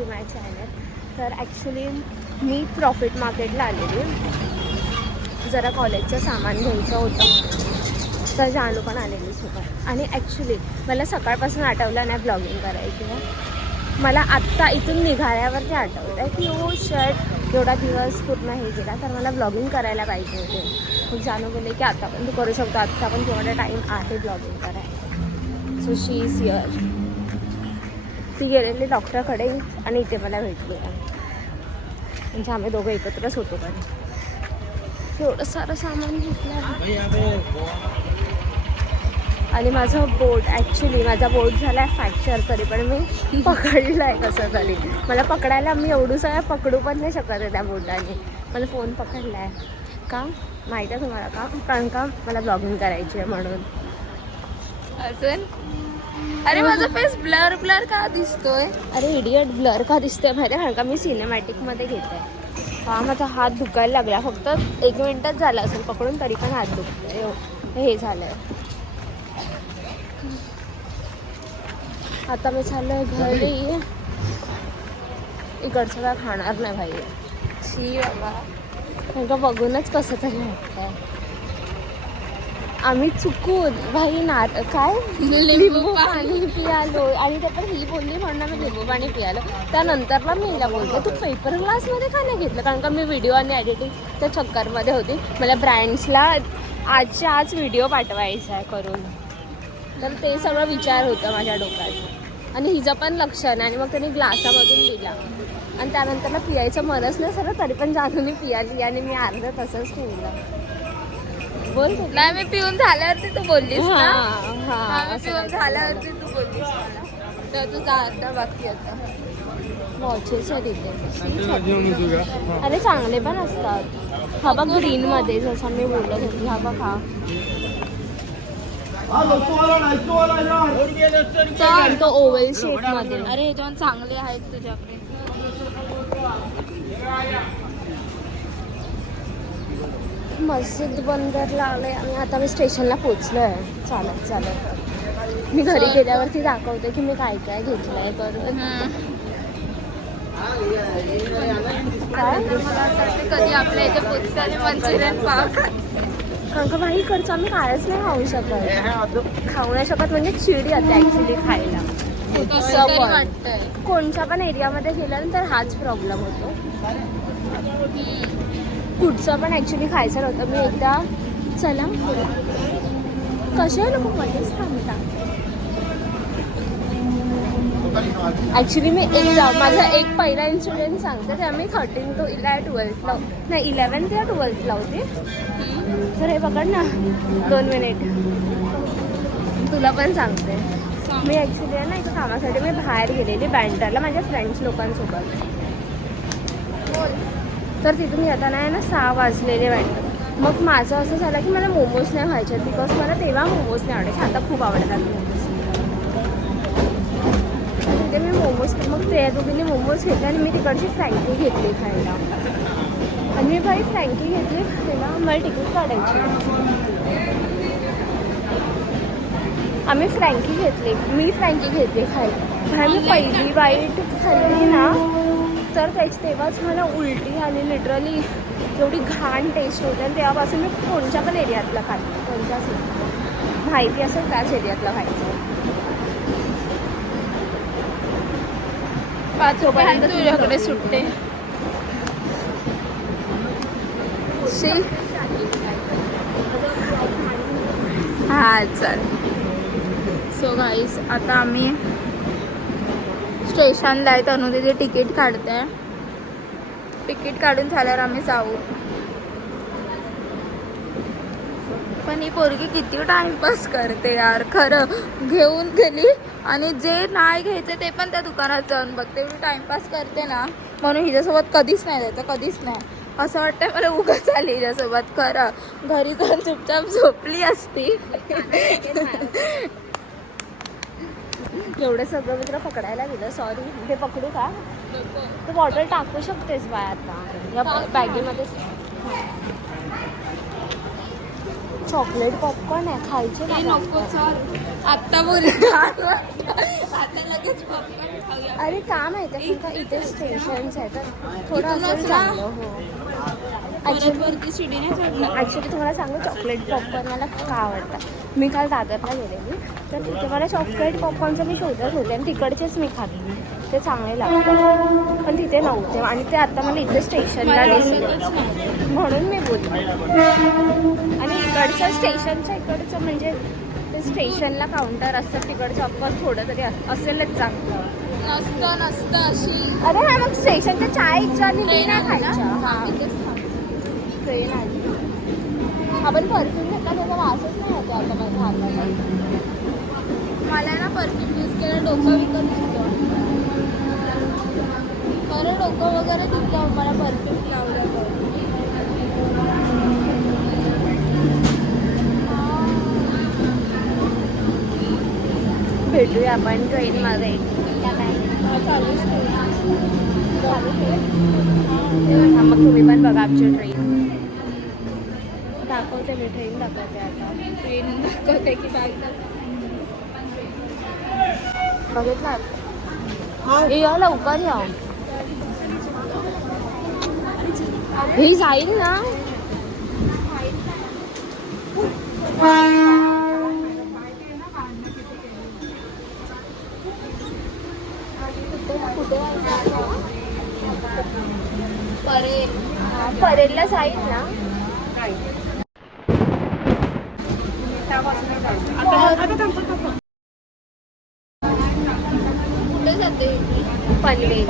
To my channel. तर actually मी profit मार्केटला आलेली, जरा कॉलेजचं सामान घ्यायचं होतं, तर जानू पण आलेली सोबत. आणि ॲक्च्युली मला सकाळपासून आठवलं नाही ब्लॉगिंग करायची. मला आत्ता इथून निघाल्यावरती आठवलं आहे की ओ शर्ट एवढा दिवस पूर्ण हे गेला, तर मला ब्लॉगिंग करायला पाहिजे होते. मग जानू बोलले की आता पण तू करू शकतो, आत्ता पण तुम्हाला टाईम आहे ब्लॉगिंग करायला. So she is here. ती गेलेली डॉक्टरकडे आणि इथे मला भेटली आहे. म्हणजे आम्ही दोघं एकत्रच होतो. पण एवढं सारं सामान घेतलं. आणि माझं बोट, ॲक्च्युली माझा बोट झाला आहे फ्रॅक्चर, तरी पण मी पकडलं आहे कसं तरी. मला पकडायला, मी एवढं सगळं पकडू पण नाही शकत आहे त्या बोटाने. मला फोन पकडला आहे का माहीत आहे तुम्हाला का? कारण का मला ब्लॉगिंग करायची आहे म्हणून. अजून अरे माझा फेस ब्लर ब्लर का दिसतोय? अरे इडियट, ब्लर का दिसतोय माहिती आहे? कारण का मी सिनेमॅटिकमध्ये घेते. हा माझा हात दुखायला लागला, फक्त 1 मिनिटच झाला असेल पकडून, तरी पण हात दुखतोय. हे झालं आहे. आता मी चाललोय घरी. इकडचं काय खाणार नाही भाई. शी बाबा, कारण बघूनच कसं तरी वाटतं. आम्ही चुकून भाई काय लिंबू पाणी पियालो, आणि ते पण ही बोलली म्हणून मी लिंबू पाणी पियालो. त्यानंतरला मी हिला बोलते तू पेपर ग्लासमध्ये का नाही घेतलं, कारण का मी व्हिडिओ आणि एडिटिंगच्या चक्करमध्ये होती. मला ब्रँड्सला आजच्या आज व्हिडिओ पाठवायचा आहे करून, तर ते सगळं विचार होतं माझ्या डोक्यात. आणि हिचं पण लक्ष नाही, आणि मग त्यांनी ग्लासामधून दिला. आणि त्यानंतरला पियायचं मनच नाही सर, तरी पण जानू मी पियाली आणि मी अर्धा तसंच ठेवलं. बोल. नाही, मी पिऊन झाल्यावरती तू बोललीस ना. हां, पिऊन झाल्यावरती तू बोललीस मला. तर तुझा अर्धा बाकी होता. वॉचेस आहे तिथे. अरे चांगले पण असतात. हा बघ ग्रीनमध्ये, जसं मी बोलत होती. हा बघ हा तो ओव्हल शेपमध्ये. अरे ह्याच्यावर चांगले आहेत तुझ्याकडे. मस्जिद बंदरला आले आणि आता मी स्टेशनला पोचलो आहे चालत चालत. मी घरी गेल्यावरती दाखवते की मी काय काय घेतलं आहे करून. काय मला असं वाटतं कधी आपल्या इथे पोचते आणि मंचुरियन पाव कारण का भाई इकडचं आम्ही कायच नाही खाऊ शकत. खाऊ नाही शकत म्हणजे चिड येते ॲक्च्युली खायला. वाटतंय. कोणत्या पण एरियामध्ये गेल्यानंतर हाच प्रॉब्लेम होतो. कुठचं पण ॲक्च्युली खायचं नव्हतं. मी एकदा चला कसे लोक मध्येच थांबतात. ॲक्च्युली मी एकदा माझा एक पहिला इन्सिडेंट सांगते. ते आम्ही 13 to 12ला नाही 11th या 12thला होते. तर हे पकड ना 2 मिनिट, तुला पण सांगते. मी ॲक्च्युली आहे ना एका कामासाठी मी बाहेर गेलेली बँड्राला माझ्या फ्रेंड्स लोकांसोबत. तर तिथून येताना आहे ना 6 वाजलेले वाटतं. मग माझं असं झालं की मला मोमोज नाही व्हायचे, बिकॉज मला तेव्हा मोमोज नाही आवडायचे, आता खूप आवडतात मोमोज. तिथे मी मोमोज, मग ते दोघींनी मोमोज घेतले आणि मी तिकडची फ्रँकी घेतली खायला. आणि मी बाई फ्रँकी घेतली खायला, मला तिकीट काढायची. आम्ही फ्रँकी घेतली, मी फ्रँकी घेतली खायला. भाई मी पहिली बाईट खाल्ली ना, तर तेव्हाच मला उलटी आली लिटरली. एवढी घाण टेस्ट होते. आणि तेव्हापासून मी कोणत्या पण एरियातलं खाल्लं, कोणत्याच माहिती असेल त्याच एरियातलं खायचं. 5 रुपये तुझ्याकडे सुटते. हा चल. सो गाईस, आता आम्ही स्टेशनला आहे. तनु तिथे तिकीट काढते. तिकीट काढून झाल्यावर आम्ही जाऊ. पण ही पोरगी किती टाइमपास करते यार, खरं. घेऊन गेली आणि जे नाही घ्यायचं ते पण त्या दुकानात जाऊन बघते. एवढी टाइमपास करते ना, म्हणून हिच्यासोबत कधीच नाही जायचं, कधीच नाही. असं वाटतंय मला उगाच आली हिच्यासोबत. खरं घरी जाऊन चुपचाप झोपली असती. एवढं सगळं मित्र पकडायला गेलं. सॉरी, ते पकडू का? तू बॉटल टाकू शकतेस बाय आता या बॅगेमध्ये. चॉकलेट पॉपकॉर्न आहे खायचे. नको. आत्ता बोलले आता लगेच पॉपकॉर्न खाऊया. अरे का माहिती आहे का इथे स्टेशन्स आहेत तर थोडं इथूनच असेल ना? चांगलं. हो परत वरती शिडीने चढलं. ॲक्च्युली तुम्हाला सांगू चॉकलेट पॉपकॉर्न मला का आवडतात. मी काल दादरला गेलेली तर तिथे मला चॉकलेट पॉपकॉर्नचं मी शोधत होते आणि तिकडचेच मी खाल्ली. ते चांगले लागतात पण तिथे नव्हते आणि ते आता मला इथे स्टेशनला दिसले म्हणून मी बोलले. आणि इकडचं स्टेशनच्या इकडचं म्हणजे ते स्टेशनला काउंटर असतात तिकडचं ऑफकोर्स थोडं तरी असेलच चांगलं. नसतं अशी अरे हा मग स्टेशनच्या चाय इच्छानी नाही खायच्या. हां इथेच थांब. ट्रेन आली. आपण परफ्यूम घेतला त्याचा वासच नाही होतो आता माझ्या हाताला. मला ना परफ्यूम यूज केलं डोकं विकत होतं. खरं डोकं वगैरे दुखतं मला परफ्यूम लावलं तर. भेटूया आपण ट्रेनमध्ये. चालूच मग तुम्ही पण बघा आमची ट्रेन. दाखवते मी ट्रेन दाखवते आता. ट्रेन दाखवते की बॅग बघितला या लवकर या. हे जाईल ना. परेल. परेलला जाईल ना. कुठे जाते पनवेल.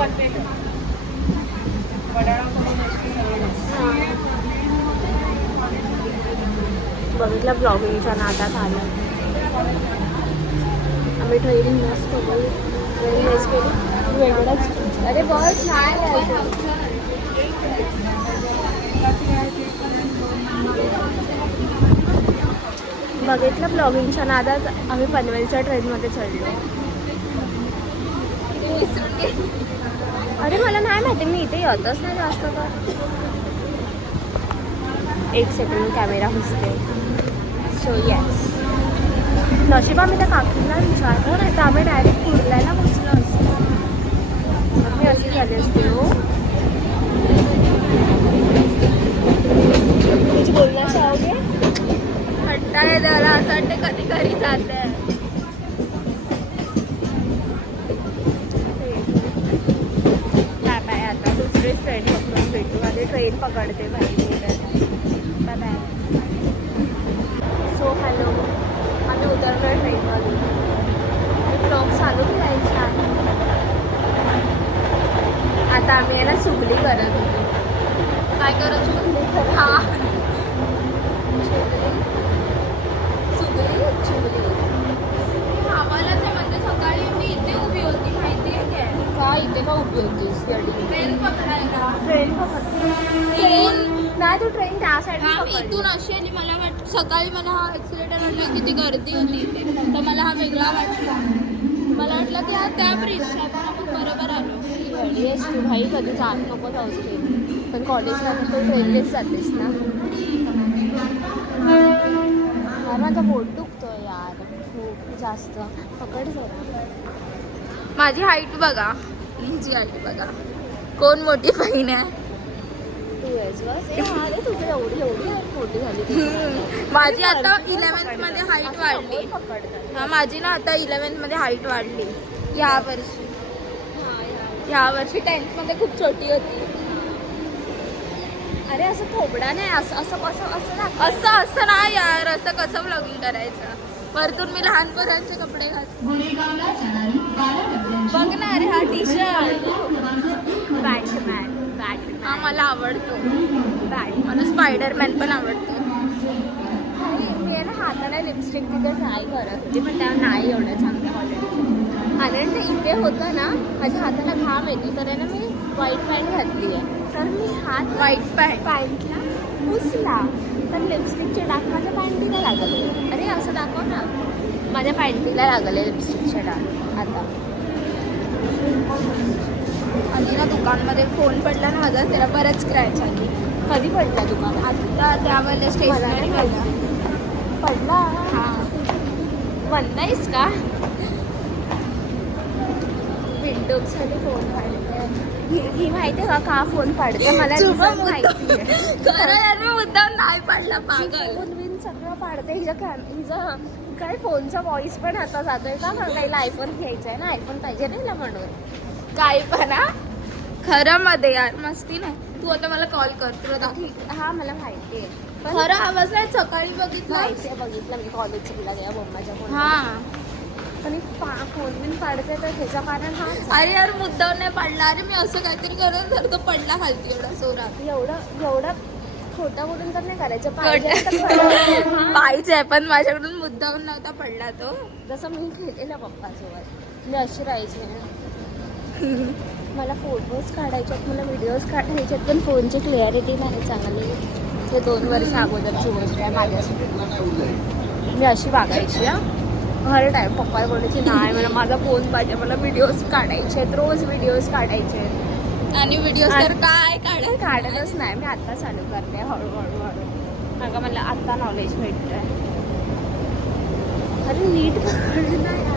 बघितलं ब्लॉगिंगच्या नादात आलं. आम्ही ट्रेन मिस केली. ट्रेन मिस केली वेगळंच. अरे बस नाही बघितलं ब्लॉगिंगच्या नादात आम्ही पनवेलच्या ट्रेनमध्ये चढलो. अरे मला नाही माहिती मी इथे येतच नाही जास्त तर. एक सेकंड कॅमेरा घुसते. सो येस नशिबा मी त्या काकींना विचारलं नाही तर आम्ही डायरेक्ट कुर्ल्याला पोचलो असतो. मी अशी झाली असते. हो तुझी बोलण्याची आवडे कंटाळा येतो मला असं वाटतं कधी घरी जाते. Bye bye. आता दुसरीच ट्रेन पकडून भेटू. आधी ट्रेन पकडते भाई. Bye bye. सो हॅलो आम्ही उतरलो ट्रेनमध्ये. ब्लॉग चालू करायचा. आता आम्ही याला चुगली करत होतो. काय करायचं मग? हा चुगली आम्हालाच आहे म्हणजे सकाळी मी इथे उभी होती माहिती आहे काय? का इथे का उभी होतीस गाडी. ट्रेन पकडायला. ट्रेन ट्रेन नाही तू ट्रेन त्या हा मी साईड इथून अशी आली मला सकाळी मला हा ॲक्सिडेंट वाटला किती गर्दी होती इथे तर मला हा वेगळा वाटला. मला वाटलं की हा त्या ब्रिजच्या पण आपण बरोबर आलो. गाडी आहेस तू भाई कधी जात नको जाऊस ट्रेन. पण कॉलेजला तर तू ट्रेननेच जातेस ना. हा माझा पोट दुखतोय यार खूप जास्त. पकड जातो. माझी हाईट बघा. हिची हाईट बघा. कोण मोठी बहीण आहे. तू आहेस बस. ए हा रे तुझी एवढी मोठी झाली तुझी. माझी आता 11th मध्ये हाईट वाढली. पकडतात. हा माझी ना आता 11th मध्ये हाईट वाढली ह्या वर्षी. ह्या वर्षी 10th मध्ये खूप छोटी होती. अरे असं थोबडा नाही असं असं कसं असं ना. असं ना यार असं कसं व्लॉगिंग करायचं. वरतून मी लहान पोरांचे कपडे घालते. बघ ना अरे हा टी शर्ट बॅटमॅन हा मला आवडतो. बॅटमॅन. मला स्पायडरमॅन पण आवडतो. मी आहे ना हाताला लिपस्टिक तिथे ट्राय करत होती पण त्या नाही एवढं चांगल्या क्वालिटीचं. कारण ते इथे होतं ना माझ्या हाताला घाम येते तर आहे ना मी व्हाईट पॅन्ट घातली आहे तर मी हात व्हाईट पॅन्ट पॅन्टला पुसला तर लिपस्टिकचे डाग माझ्या पॅन्टीला लागले. अरे असं दाखव ना. माझ्या पॅन्टीला लागले लिपस्टिकचे डाग आता. आधी ना दुकानमध्ये फोन पडला ना माझा त्याला बरंच स्क्रॅच आली. कधी पडला तुम्हाला. आता त्यावेळेला स्टेशनरी पडला. हा म्हणतायस का? विंडोजसाठी फोन पाडते. ही माहिती आहे का फोन पाडते मला माहिती आहे. खरं यार मी मुद्दाम नाही पडला पागल. फोन बिन सगळं पाडते. हिचं काय फोनचा व्हॉइस पण आता जातोय का? मला आयफोन घ्यायचा आहे ना, आयफोन पाहिजे नाही ना म्हणून. काय पण हा खरं मध्ये यार मस्ती नाही. तू आता मला कॉल कर तुला दाखव. हा मला माहिती आहे. पण खरं आवाज नाही सकाळी बघितला. माहिती आहे, बघितलं मी कॉलेज गेला गया मम्माच्या फोन. हा पण फोन बिन पाडते तर त्याचं कारण हा अरे यार मुद्दाम नाही पडला. अरे मी असं काहीतरी करत तर तो पडला खालती एवढा जोरात. एवढं खोटं बोलून तर नाही करायचं. पाहिजे तर करायचं. पाहिजे पण माझ्याकडून मुद्दाम नव्हता पडला तो. जसं मी केलेलं पप्पासोबत. मी अशी राहायची. मला फोटोज काढायच्यात, मला व्हिडिओज काढायच्यात, पण फोनची क्लिअरिटी नाही चांगली. ते 2 वर्ष अगोदरची गोष्ट आहे माझ्यासोबत. मी अशी वागायची हर टाईम. पप्पाला बोलायची नाही मला माझा फोन पाहिजे, मला व्हिडिओज काढायचे आहेत, रोज व्हिडिओज काढायचे आहेत. आणि व्हिडिओ तर काय काढतच नाही. मी आत्ता चालू करते हळूहळू. अगं मला आत्ता नॉलेज भेटतंय. अरे नीट पकड नाही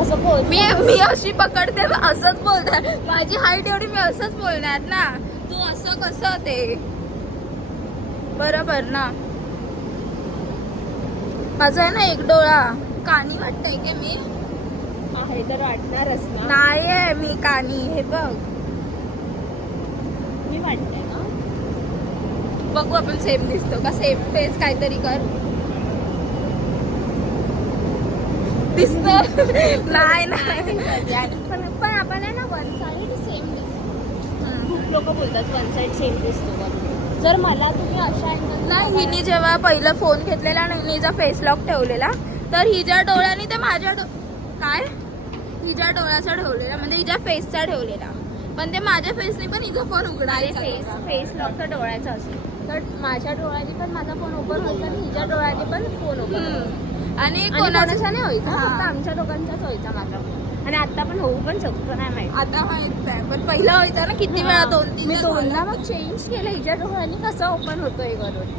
असं बोल. मी अशी पकडते असंच बोलणार. माझी हाईट एवढी मी असंच बोलणार ना. तू असं कसं ते बरोबर ना. माझा आहे ना एक डोळा कानी वाटतंय की मी आहे तर वाटणारच ना. नाहीये मी कानी. हे बघ मी वाटते ना. बघू आपण सेम दिसतो का. सेम फेस काहीतरी कर. दिसतो नाही पण आपण आहे ना वन साईड सेम दिसतो. खूप लोक बोलतात वन साईड सेम दिसतो वरून. जर मला तुम्ही अशा अँगल नाही. हिने जेव्हा पहिला फोन घेतलेला आणि हिनेचा फेस लॉक ठेवलेला तर हिच्या डोळ्याने ते माझ्या काय हिच्या डोळ्याचा ठेवलेला म्हणजे हिच्या फेसचा ठेवलेला. पण ते माझ्या फेसने पण हिचा फोन उघडायचा. फेस लॉक तर डोळ्याचा असतो. तर माझ्या डोळ्याने पण माझा फोन ओपन व्हायचा आणि हिच्या डोळ्याने पण फोन ओपन. आणि कोणाचा नाही व्हायचा. हा. फक्त आमच्या दोघांचाच व्हायचा माझा फोन. आणि आता पण होऊ पण शकतो नाही माहिती. आता माहित आहे पण पहिला व्हायचा ना किती वेळा. 2-3 मी 2दा मग चेंज केलं. हिच्या डोळ्याने कसं ओपन होतोय वरून.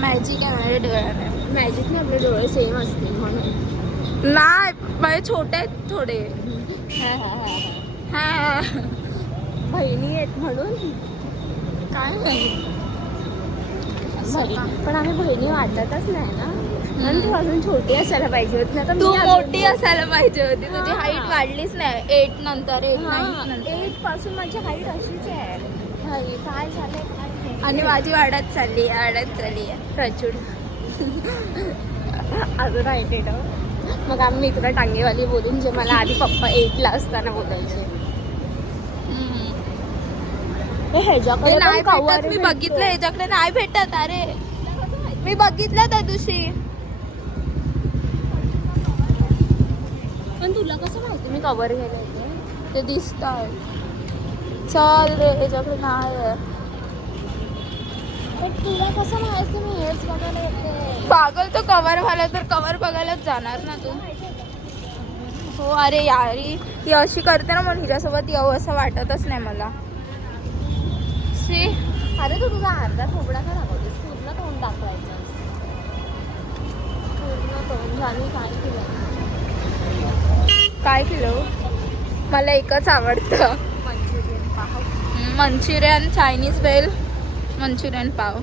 मॅजिक आहे माझ्या डोळ्याने. मॅजिकने आपले डोळे सेम असतील म्हणून. नाही माझे छोटे आहेत थोडे. हा बहिणी आहेत म्हणून. काय नाही. पण आम्ही बहिणी वाटतच नाही ना. आणि तू अजून छोटी असायला पाहिजे होती ना. तू मोठी असायला पाहिजे होती. तुझी हाईट वाढलीच नाही. 8 नंतर 8 पासून माझी हाईट अशीच आहे. काय झालंय काय. आणि माझी वाढत चालली आहे प्रचूर. अजून हाईट आहे. मग आम्ही तुला टांगेवाली बोलून जे मला आधी पप्पा 8ला असताना बोलायचे. ह्याच्याकडे नाही पण cover भेटत. मी भेटतो. बघितलं ह्याच्याकडे नाही भेटत. अरे मी बघितलं त्या दिवशी. पण तुला कसं माहिती मी कव्हर केलंय ते? ते दिसत आहे. चल रे ह्याच्याकडे नाही आहे. पण तुला कसं माहिती मी हेच बघायला येते? पागल तो कव्हर वाला तर कव्हर बघायलाच जाणार ना तू. हो अरे यार ही अशी करते ना म्हणून हिच्यासोबत येऊ असं वाटतच नाही मला. अरे तू तुझा अर्धा थोबडा का दाखवतेस? पूर्ण तोंड दाखवायचं. पूर्ण तोंड. आणि काय केलं? काय केलं? मला एकच आवडतं. मंचुरियन पाव. मंचुरियन चायनीज बेल मंचुरियन पाव.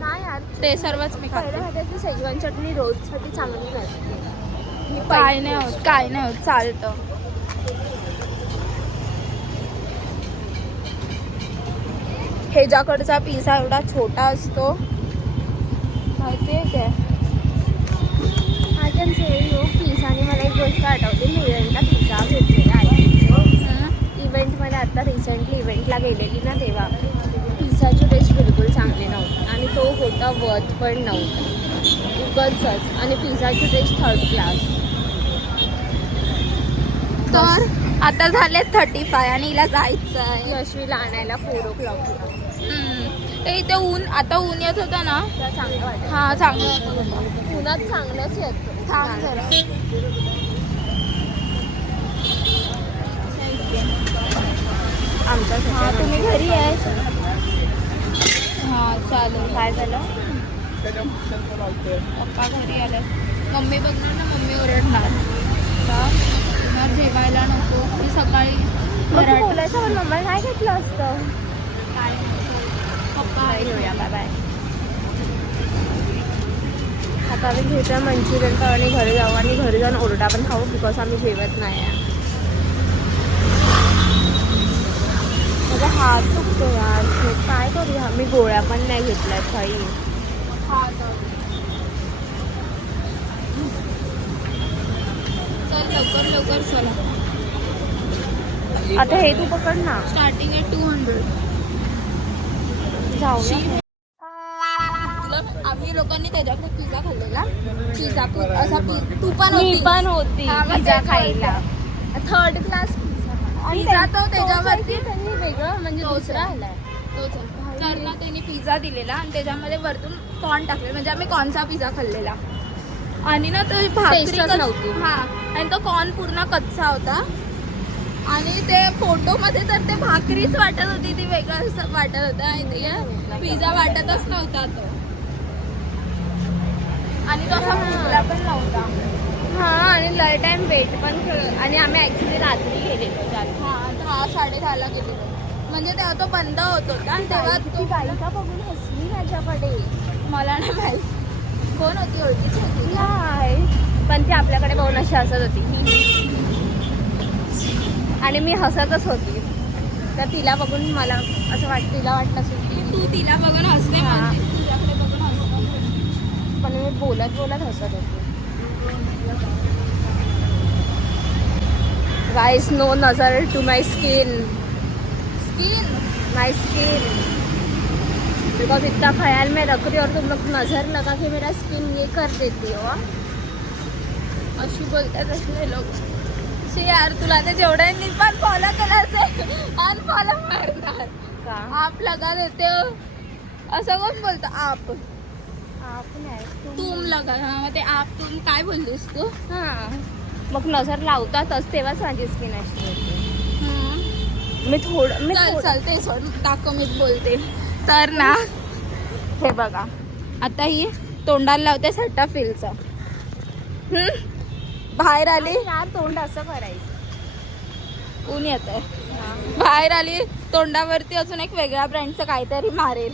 नाही यार ते सर्वच मी खाते. पहिल्या हाताची शेजवान चटणी रोजसाठी चांगली नसते. मी काय नाही होत काय नाही होत चालतं. ह्याच्याकडचा पिझ्झा एवढा छोटा असतो माहितीये काय. आय कॅन से यू पिझ्झाने मला एक गोष्ट आठवते. मी इव्हेंटला पिझ्झा घेतलेला आहे. इव्हेंटमध्ये आता रिसेंटली इव्हेंटला गेलेली ना तेव्हा पिझ्झाची टेस्ट बिलकुल चांगली नव्हती. आणि तो होता वर्थ पण नव्हता उगाचच. आणि पिझ्झाची टेस्ट 3rd क्लास. तर आता झाले 35 आणि हिला जायचं आहे. यशवीला आणायला 4 o'clock. इथे ऊन आता ऊन येत होतं ना. तुला चांगलं वाटतं? हा चांगलं होतं. उन्हात चांगलंच येतं. थांब जरा. आमच्या तुम्ही घरी आहे. हा चालेल. काय झालं? पप्पा घरी आले, मम्मी बघणार ना, मम्मी ओरडणार तर जेवायला नको की सकाळी बोलायचं पण मम्मा नाही घेतलं असतं. काय पप्पा घेऊया. Bye bye. आता आम्ही घेतोय मंचुरियन तर आणि घरी जाऊ आणि घरी जाऊन ओरडा पण खाऊ बिकॉज आम्ही जेवत नाही आहे. माझा हात दुखतो यार. काय करूया, मी गोळ्या पण नाही घेतल्यात काही. चल लवकर लवकर चला. आता हे तू पकड ना. स्टार्टिंग आहे 200. जाऊया. आम्ही लोकांनी त्याच्याकडे पिझ्झा खाल्लेला. पिझ्झा असा तू पण मी होती. पण होती हा, मग पिझ्झा ते खायला. थर्ड क्लास पिझ्झा तो त्याच्यावरती त्यांनी वेगळं म्हणजे दुसरा आलाय. तोच आहे. तर ना त्यांनी पिझ्झा दिलेला आणि त्याच्यामध्ये वरतून कॉर्न टाकले, म्हणजे आम्ही कॉर्नचा पिझ्झा खाल्लेला. आणि ना तो भाकरी टेस्टच नव्हती. हा, आणि तो कॉर्न पूर्ण कच्चा होता. आणि ते फोटोमध्ये तर ते भाकरीच वाटत होती, ती वेगळं असं वाटत होतं. आणि ते पिझ्झा वाटतच नव्हता तो. आणि तो असा फुगला पण नव्हता. हा, आणि लय टाइम वेट पण आणि आम्ही ऍक्च्युली रात्री गेलेलो. हा 10:30ला गेलेलो, म्हणजे तेव्हा तो बंद होत होता. आणि तेव्हा ती बाईका बघून हसली माझ्याकडे. मला नाही माहिती कोण होती, ओळखीची होती का? नाही, पण ती आपल्याकडे बघून अशी हसत होती आणि मी हसतच होती. तर तिला बघून मला असं तिला वाटलं असेल की तू तिला बघून हसते, हा. म्हणते तुझ्याकडे बघून हसते. पण मी बोलत बोलत हसत होती. गाइस, नो नजर to my skin. My skin because इतना ख्याल में रख रही और तुम लोग नजर लगा के मेरा स्किन ये कर देती हो. अशी बोलतात असे लोक. यार तुला ते जेवढ्यांनी पण फॉलो केलं असेल अनफॉलो मारणार. का आप लगा देते हो असं कोण बोलतं? आप तुम लगा. हा, मग ते आप तुम काय बोललीस तू? हां, मग नजर लावतातच तेव्हाच माझी स्किन अशी होते. मी थोडं चल ते सोड, टाको मीच बोलते. तर ना हे बघा, आता ही तोंडाला लावते सट्टाफिलचं. बाहेर आली, यार तोंड असं करायचं. ऊन येत आहे. बाहेर आली, तोंडावरती अजून एक वेगळ्या ब्रँडचं काहीतरी मारेल,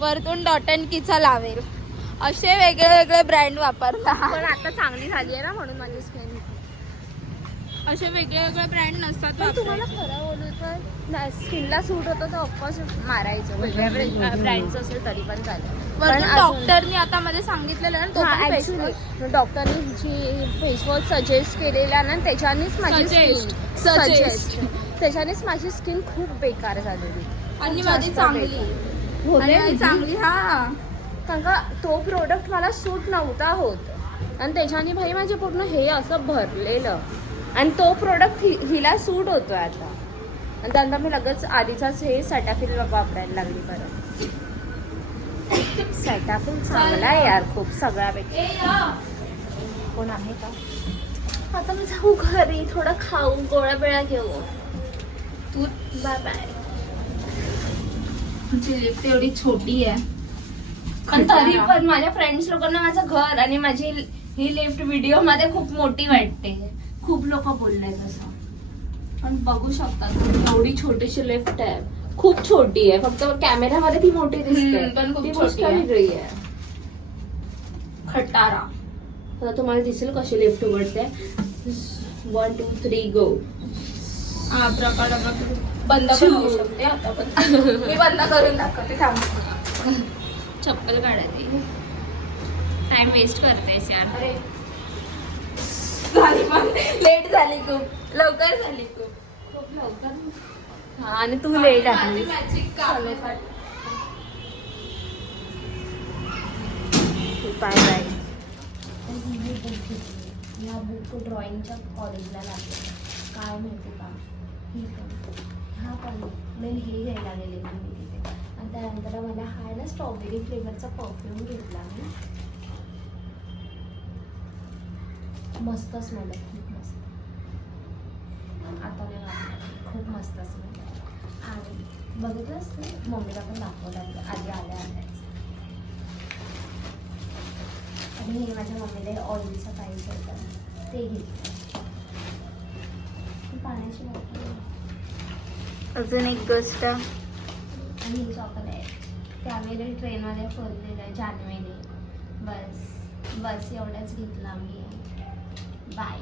वरतून डॉट अँड कीचा लावेल. असे वेगळे वेगळे ब्रँड वापरतात. पण आता चांगली झाली आहे ना म्हणून माझी स्किन. असे वेगळे वेगळे ब्रँड नसतात पण तुम्हाला वापरायचे. खरं बोलू तर स्किनला सूट होतं तर ऑफकोर्स मारायचं. वेगळ्या ब्रँडचं असेल तरी पण चालेल. वरतून डॉक्टरनी आता मध्ये सांगितलेलं ना, तो पण face wash. ऍक्च्युली डॉक्टरनी जी फेसवॉश सजेस्ट केलेला ना त्याच्यानेच माझी Suggest. त्याच्यानेच माझी स्किन खूप बेकार झालेली. आणि खूप माझी जास्त चांगली बेकार. होते आणि माझी ना? चांगली. हा, कारण का तो प्रोडक्ट मला सूट नव्हता होत आणि त्याच्याने भाई माझे पूर्ण हे असं भरलेलं. आणि तो प्रोडक्ट हिला सूट होतोय आता. आणि त्यानंतर मी लगेच आधीचाच हे सॅटाफिल वापरायला लागली. परत सॅटाफिल चांगला आहे यार खूप सगळ्यापेक्षा. कोण आहे का? आता मी जाऊ घरी, थोडं खाऊ, गोळ्या बिळ्या घेऊ. तू बाय बाय. तुझी लिफ्ट एवढी छोटी आहे, पण तरी पण माझ्या फ्रेंड्स लोकांना माझं घर आणि माझी ही लिफ्ट व्हिडिओ मध्ये खूप मोठी वाटते. खूप लोक बोलले तसं. पण बघू शकतात एवढी छोटीशी लिफ्ट आहे. खूप छोटी आहे, फक्त कॅमेरामध्ये ती मोठी दिसते पण खूप ती छोटी गोष्ट आहे. वेगळी आहे. खटारा. आता तुम्हाला दिसेल कशी लिफ्ट उघडते. 1 2 3 गो. हा प्रकार बंद पण होऊ शकते आता. पण मी बंद करून दाखवते, थांब. चप्पल काढायची. टाइम वेस्ट करतेस यार. अरे झाली पण लेट झाली खूप, लवकर झाली खूप लवकर. हा, आणि तू लेट आहे. Bye bye. या बुक ड्रॉइंगच्या कॉलेजला लागले. काय माहिती का, ही पण हा पण मेन हे घ्यायला गेले मी तिथे. आणि त्यानंतर मला हा ना स्ट्रॉबेरी फ्लेवरचा परफ्यूम घेतला मी. मस्त स्मेल आहे, खूप मस्त. आता नाही वाटलं, खूप मस्त स्मेल आहे. आणि बघितलंच नाही, मम्मीला पण दाखवलं आधी आल्या आल्याच. आणि माझ्या मम्मीला ऑइलचं पाहिजे होतं ते घेतलं. पाण्याची बॉटल अजून एक गोष्ट, आणि ही चॉकलेट ते आम्ही ट्रेनमध्ये फोडलेलं आहे जान्हवीने. बस एवढंच घेतलं आम्ही. बाय.